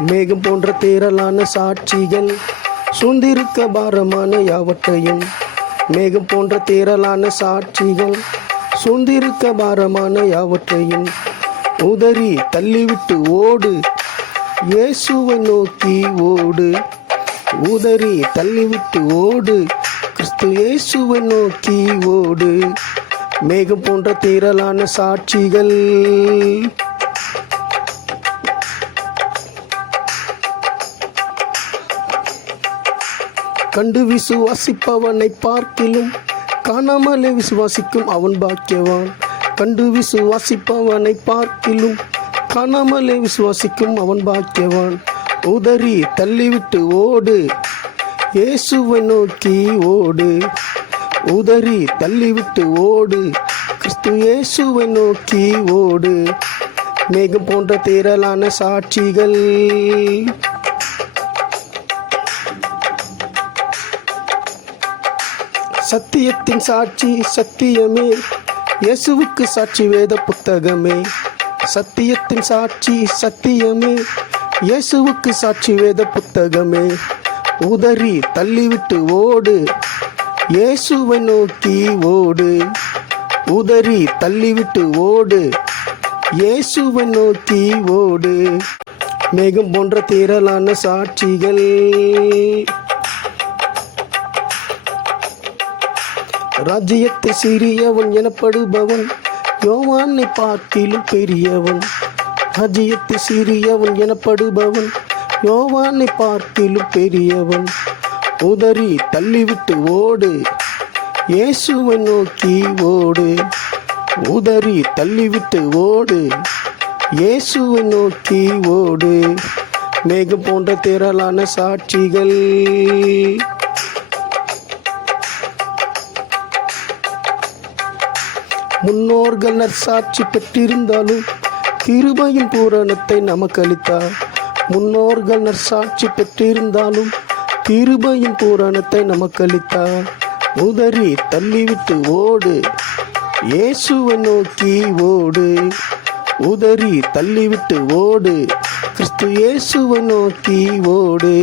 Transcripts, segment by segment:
மேகம் போன்ற தேரலான சாட்சிகள் சுந்திருக்க பாரமான யாவற்றையும். மேகம் போன்ற தேரலான சாட்சிகள் சுந்திருக்க பாரமான யாவற்றையும். உதறி தள்ளிவிட்டு ஓடு இயேசுவை நோக்கி ஓடு. உதறி தள்ளிவிட்டு ஓடு கிறிஸ்து இயேசுவை நோக்கி ஓடு. மேகம் போன்ற தேரலான சாட்சிகள் கண்டு விசுவாசிப்பவனை பார்க்கிலும் காணாமலே விசுவாசிக்கும் அவன் பாக்கியவான். கண்டு விசுவாசிப்பவனை பார்க்கிலும் காணாமலே விசுவாசிக்கும் அவன் பாக்கியவான். உதறி தள்ளிவிட்டு ஓடு இயேசுவை நோக்கி ஓடு. உதறி தள்ளிவிட்டு ஓடு கிறிஸ்து இயேசுவை நோக்கி ஓடு. மேகம் போன்ற தேரலான சாட்சிகள் சத்தியத்தின் சாட்சி சத்தியமே. இயேசுவுக்கு சாட்சி வேத புத்தகமே. சத்தியத்தின் சாட்சி சத்தியமே. இயேசுவுக்கு சாட்சி வேத புத்தகமே. உதறி தள்ளிவிட்டு ஓடு. இயேசுவை நோக்கி ஓடு. உதறி தள்ளிவிட்டு ஓடு. இயேசுவை நோக்கி ஓடு. மேகம் போன்ற தேரலான சாட்சிகள். ராஜ்யத்தை சிறியவன் எனப்படுபவன் யோவானை பார்த்திலும் பெரியவன். ராஜ்யத்தை சிறியவன் எனப்படுபவன் யோவானை பார்த்திலும் பெரியவன். உதறி தள்ளிவிட்டு ஓடு இயேசுவை நோக்கி ஓடு. உதறி தள்ளிவிட்டு ஓடு இயேசுவை நோக்கி ஓடு. மேகம் போன்ற திரளான சாட்சிகள். முன்னோர்கள் நற்சாட்சி பெற்றிருந்தாலும் கிருபையின் பூரணத்தை நமக்கு அளித்தார் முன்னோர்கள் நற்சாட்சி பெற்றிருந்தாலும் கிருபையின் பூரணத்தை நமக்கு அளித்தார் உதறி தள்ளிவிட்டு ஓடு. இயேசுவை நோக்கி ஓடு. உதறி தள்ளிவிட்டு ஓடு. கிறிஸ்து இயேசுவை நோக்கி ஓடு.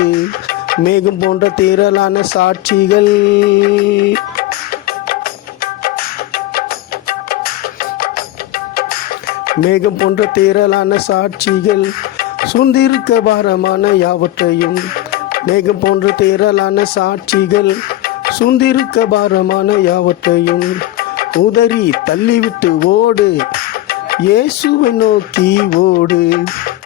மேகம் போன்ற திரளான சாட்சிகள் மேகம் போன்ற தேரலான சாட்சிகள் சுந்திருக்க பாரமான யாவற்றையும். மேகம் போன்ற தேரலான சாட்சிகள் சுந்திருக்க பாரமான யாவற்றையும் உதறி தள்ளிவிட்டு ஓடு. இயேசுவை நோக்கி ஓடு.